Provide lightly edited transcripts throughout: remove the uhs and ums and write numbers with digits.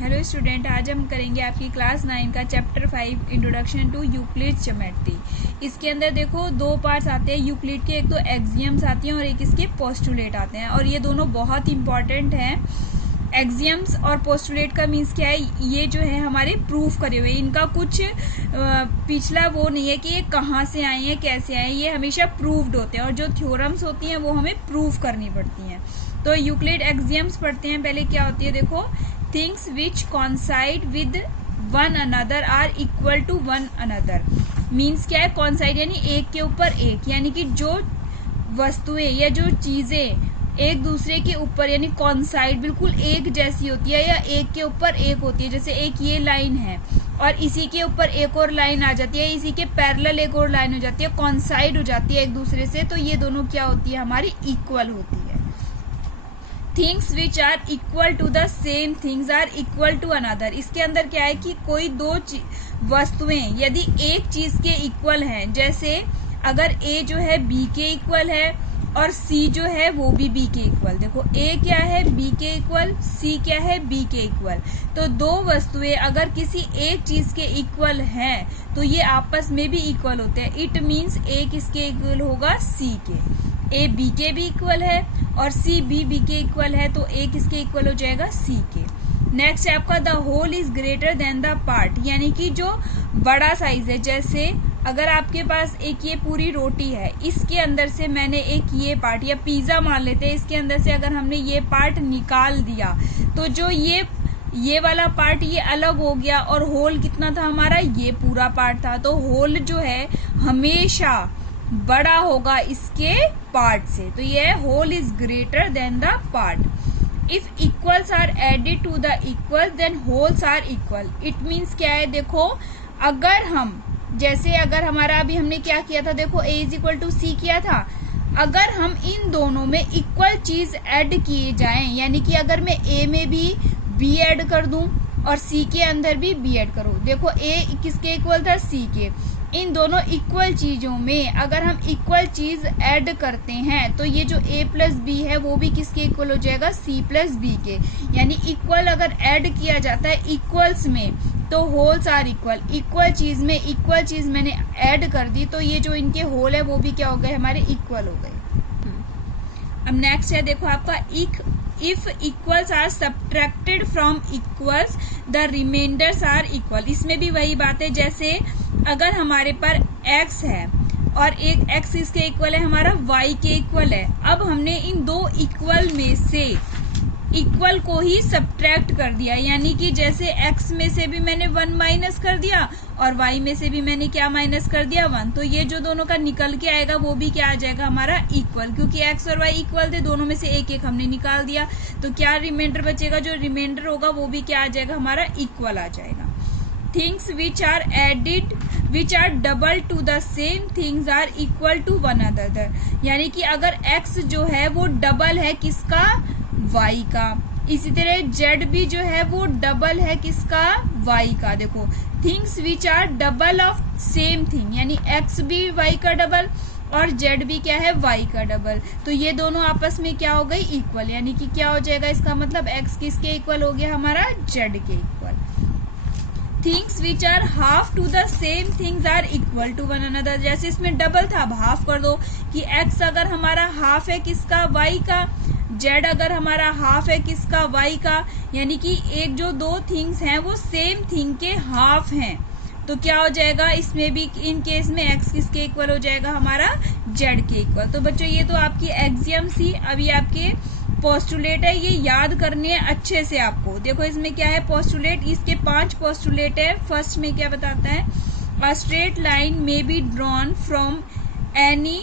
Hello student, आज हम करेंगे आपकी क्लास 9 का chapter 5 introduction to Euclid geometry. इसके अंदर देखो दो पार्ट्स आते हैं यूक्लिड के, एक तो एक्सियम्स आती हैं और एक इसके पोस्टुलेट आते हैं, और ये दोनों बहुत इंपॉर्टेंट हैं। एक्सियम्स और पोस्टुलेट का मीन्स क्या है, ये जो है हमारे प्रूफ करे हुए, इनका कुछ पिछला वो नहीं है कि ये कहाँ से आए हैं कैसे आए हैं, ये हमेशा प्रूव्ड होते हैं, और जो थ्योरम्स होती हैं वो हमें प्रूफ करनी पड़ती हैं। तो यूक्लिड एक्सियम्स पढ़ते हैं। पहले क्या होती है, देखो, things which coincide with one another are equal to one another. Means क्या है, कॉन्साइड यानी एक के ऊपर एक, यानी कि जो वस्तुएं या जो चीजें एक दूसरे के ऊपर यानी कॉन्साइड बिल्कुल एक जैसी होती है या एक के ऊपर एक होती है। जैसे एक ये लाइन है और इसी के ऊपर एक और लाइन आ जाती है, इसी के पैरेलल एक और लाइन हो जाती है, कॉन्साइड हो जाती है एक दूसरे से, तो ये दोनों क्या होती है, हमारी इक्वल होती है। Things which are equal to the same things are equal to another. इसके अंदर क्या है कि कोई दो वस्तुएं यदि एक चीज के इक्वल हैं, जैसे अगर ए जो है बी के इक्वल है और सी जो है वो भी बी के इक्वल, देखो ए क्या है बी के इक्वल, सी क्या है बी के इक्वल, तो दो वस्तुएं अगर किसी एक चीज के इक्वल हैं तो ये आपस में भी इक्वल होते हैं। इट मीन्स ए किसके इक्वल होगा, सी के। ए बी के भी इक्वल है और सी बी के इक्वल है, तो ए किसके इक्वल हो जाएगा, सी के। नेक्स्ट है आपका the whole is greater than the part, यानी कि जो बड़ा साइज है, जैसे अगर आपके पास एक ये पूरी रोटी है, इसके अंदर से मैंने एक ये पार्ट या पिज्जा मान लेते हैं, इसके अंदर से अगर हमने ये पार्ट निकाल दिया तो जो ये वाला पार्ट ये अलग हो गया, और होल कितना था हमारा, ये पूरा पार्ट था, तो होल जो है हमेशा बड़ा होगा इसके पार्ट से, तो ये whole is greater than the part. If equals are added to the equal then wholes are equal. It means क्या है, देखो अगर हम जैसे अगर हमारा अभी हमने क्या किया था, देखो ए इज इक्वल टू सी किया था, अगर हम इन दोनों में इक्वल चीज ऐड किए जाएं, यानी कि अगर मैं ए में भी बी ऐड कर दूं और सी के अंदर भी बी ऐड करूं, देखो ए किसके इक्वल था, सी के, इन दोनों इक्वल चीजों में अगर हम इक्वल चीज ऐड करते हैं तो ये जो a प्लस बी है वो भी किसके इक्वल हो जाएगा, c प्लस बी के। यानी इक्वल अगर ऐड किया जाता है इक्वल्स में तो होल्स आर इक्वल। इक्वल चीज में इक्वल चीज मैंने ऐड कर दी तो ये जो इनके होल है वो भी क्या हो गए, हमारे इक्वल हो गए। अब नेक्स्ट है, देखो आपका if equals are subtracted from equals the remainders are equal. इसमें भी वही बात है, जैसे अगर हमारे पर x है और एक x इसके इक्वल है, हमारा y के इक्वल है, अब हमने इन दो इक्वल में से इक्वल को ही सब्ट्रैक्ट कर दिया, यानी कि जैसे x में से भी मैंने 1 माइनस कर दिया और y में से भी मैंने क्या माइनस कर दिया, 1, तो ये जो दोनों का निकल के आएगा वो भी क्या आ जाएगा, हमारा इक्वल, क्योंकि x और y इक्वल थे, दोनों में से एक एक हमने निकाल दिया, तो क्या रिमाइंडर बचेगा, जो रिमाइंडर होगा वो भी क्या आ जाएगा, हमारा इक्वल आ जाएगा। Things which are added which are double to the same things are equal to one another, यानी कि अगर x जो है वो डबल है किसका, y का, इसी तरह z भी जो है वो डबल है किसका, y का। देखो things which are double of same thing, यानी x भी y का डबल और z भी क्या है, y का डबल, तो ये दोनों आपस में क्या हो गई, इक्वल, यानी कि क्या हो जाएगा, इसका मतलब x किसके इक्वल हो गया, हमारा z के equal. Things which are half to the same things are equal to one another, जैसे इसमें डबल था, अब हाफ कर दो कि x अगर हमारा हाफ है किसका, y का, z अगर हमारा हाफ है किसका, y का, यानी कि एक जो दो थिंग्स हैं वो सेम थिंग के हाफ हैं, तो क्या हो जाएगा, इसमें भी इन केस में x किसके इक्वल हो जाएगा, हमारा z के इक्वल। तो बच्चों ये तो आपकी एक्सियम्स ही, अभी आपके पोस्टुलेट है, ये याद करने हैं अच्छे से आपको। देखो इसमें क्या है पोस्टुलेट, इसके 5 पोस्टुलेट है। फर्स्ट में क्या बताता है, a straight line may be drawn from any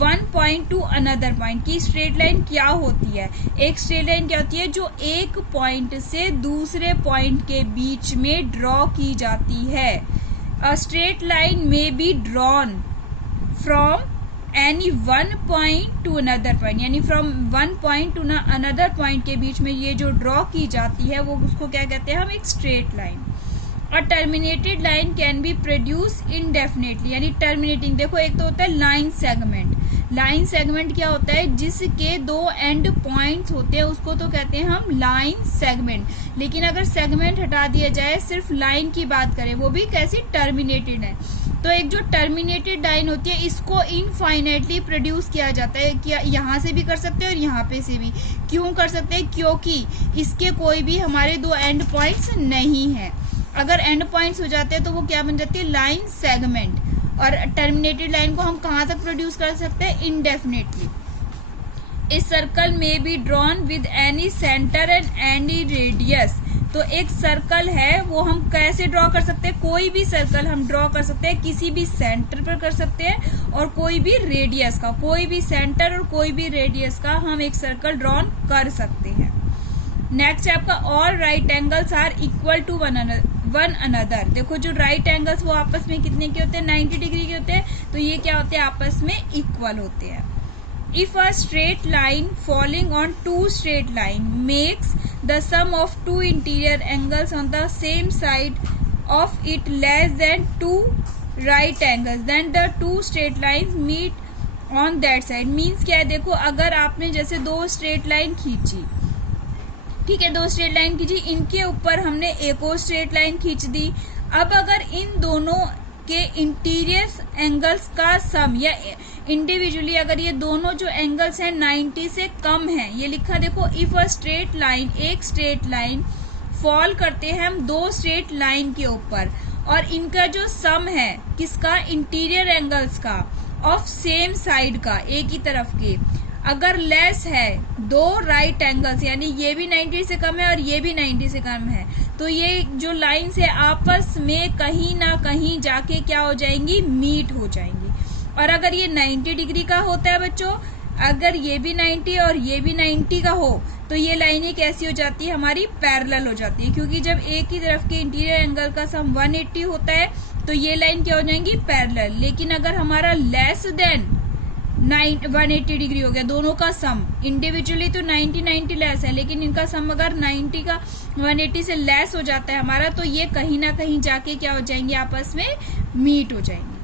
one point to another point, की स्ट्रेट लाइन क्या होती है, एक स्ट्रेट लाइन क्या होती है, जो एक पॉइंट से दूसरे पॉइंट के बीच में ड्रॉ की जाती है। A straight line may be drawn from any one point to another point, यानी from one point to another point के बीच में ये जो ड्रॉ की जाती है वो उसको क्या कहते हैं, हम एक स्ट्रेट लाइन। और terminated line can be produce indefinitely, यानी टर्मिनेटिंग, देखो एक तो होता है लाइन सेगमेंट, लाइन सेगमेंट क्या होता है, जिसके दो एंड पॉइंट्स होते हैं उसको तो कहते हैं हम लाइन सेगमेंट। लेकिन अगर सेगमेंट हटा दिया जाए, सिर्फ लाइन की बात करें, वो भी कैसी, टर्मिनेटेड है, तो एक जो टर्मिनेटेड लाइन होती है इसको इनफाइनाइटली प्रोड्यूस किया जाता है। क्या यहाँ से भी कर सकते हैं और यहाँ पे से भी। क्यों कर सकते हैं, क्योंकि इसके कोई भी हमारे दो एंड पॉइंट्स नहीं है। अगर एंड पॉइंट्स हो जाते हैं तो वो क्या बन जाती है, लाइन सेगमेंट। और टर्मिनेटेड लाइन को हम कहाँ तक प्रोड्यूस कर सकते हैं, इनडेफिनेटली। इस सर्कल में be drawn with any centre and any radius. तो एक सर्कल है वो हम कैसे ड्रॉ कर सकते हैं, कोई भी सर्कल हम ड्रॉ कर सकते हैं, किसी भी सेंटर पर कर सकते हैं और कोई भी रेडियस का, कोई भी सेंटर और कोई भी रेडियस का हम एक सर्कल ड्रॉ कर सकते हैं। नेक्स्ट है आपका all right angles are equal to one another. देखो जो राइट एंगल्स वो आपस में कितने के होते हैं, 90 डिग्री के होते हैं, तो ये क्या होते हैं, आपस में इक्वल होते हैं। If a straight line falling on two straight line makes the sum of two interior angles on the same side of it less than two right angles, then the two straight lines meet on that side। Means क्या है, देखो अगर आपने जैसे दो straight line खींची, ठीक है, दो स्ट्रेट लाइन खींची, इनके ऊपर हमने एक और स्ट्रेट लाइन खींच दी। अब अगर इन दोनों के इंटीरियर एंगल्स का सम या इंडिविजुअली अगर ये दोनों जो एंगल्स हैं 90 से कम है, ये लिखा देखो, इफ अ स्ट्रेट लाइन, एक स्ट्रेट लाइन फॉल करते हैं हम दो स्ट्रेट लाइन के ऊपर और इनका जो सम है किसका, इंटीरियर एंगल्स का, ऑफ सेम साइड का, एक ही तरफ के, अगर लेस है दो राइट एंगल्स, यानी ये भी 90 से कम है और ये भी 90 से कम है, तो ये जो लाइन्स है आपस में कहीं ना कहीं जाके क्या हो जाएंगी, मीट हो जाएंगी। और अगर ये 90 डिग्री का होता है बच्चों, अगर ये भी 90 और ये भी 90 का हो, तो ये लाइनें कैसी हो जाती है, हमारी पैरेलल हो जाती है, क्योंकि जब एक ही तरफ के इंटीरियर एंगल का सम 180 होता है तो ये लाइन क्या हो जाएंगी, पैरेलल। लेकिन अगर हमारा लेस देन 180 डिग्री हो गया, दोनों का सम, इंडिविजुअली तो 90 लेस है, लेकिन इनका सम अगर 90 का 180 से लेस हो जाता है हमारा, तो ये कहीं ना कहीं जाके क्या हो जाएंगे, आपस में मीट हो जाएंगे।